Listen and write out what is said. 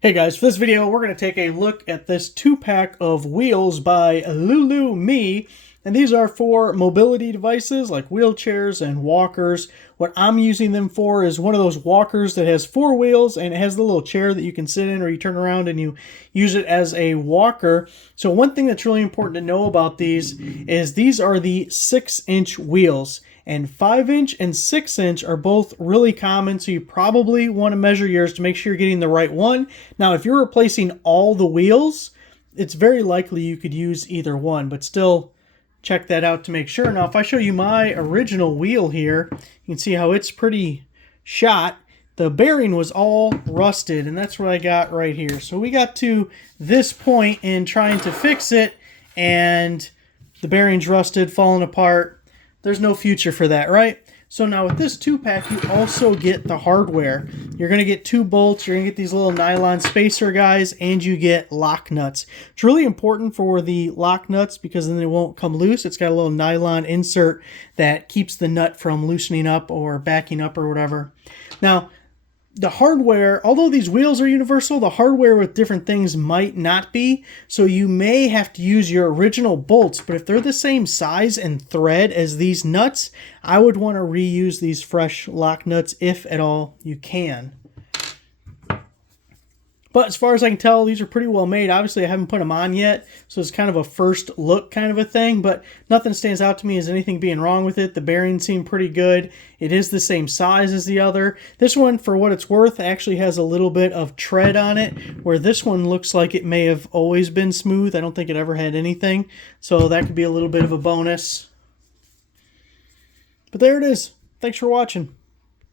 Hey guys, for this video we're going to take a look at this 2-pack of wheels by Lulu Me, and these are for mobility devices like wheelchairs and walkers. What I'm using them for is one of those walkers that has 4 wheels and it has the little chair that you can sit in, or you turn around and you use it as a walker. So one thing that's really important to know about these is these are the 6-inch wheels. And 5-inch and 6-inch are both really common, so you probably want to measure yours to make sure you're getting the right one. Now, if you're replacing all the wheels, it's very likely you could use either one, but still check that out to make sure. Now, if I show you my original wheel here, you can see how it's pretty shot. The bearing was all rusted, and that's what I got right here. So we got to this point in trying to fix it, and the bearing's rusted, falling apart. There's no future for that, right? So now with this 2-pack, you also get the hardware. You're going to get 2 bolts, you're going to get these little nylon spacer guys, and you get lock nuts. It's really important for the lock nuts because then they won't come loose. It's got a little nylon insert that keeps the nut from loosening up or backing up or whatever. Now, the hardware, although these wheels are universal, the hardware with different things might not be. So you may have to use your original bolts, but if they're the same size and thread as these nuts, I would want to reuse these fresh lock nuts if at all you can. But as far as I can tell, these are pretty well made. Obviously, I haven't put them on yet, so it's kind of a first look kind of a thing, but nothing stands out to me as anything being wrong with it. The bearings seem pretty good. It is the same size as the other. This one, for what it's worth, actually has a little bit of tread on it, where this one looks like it may have always been smooth. I don't think it ever had anything, so that could be a little bit of a bonus. But there it is. Thanks for watching.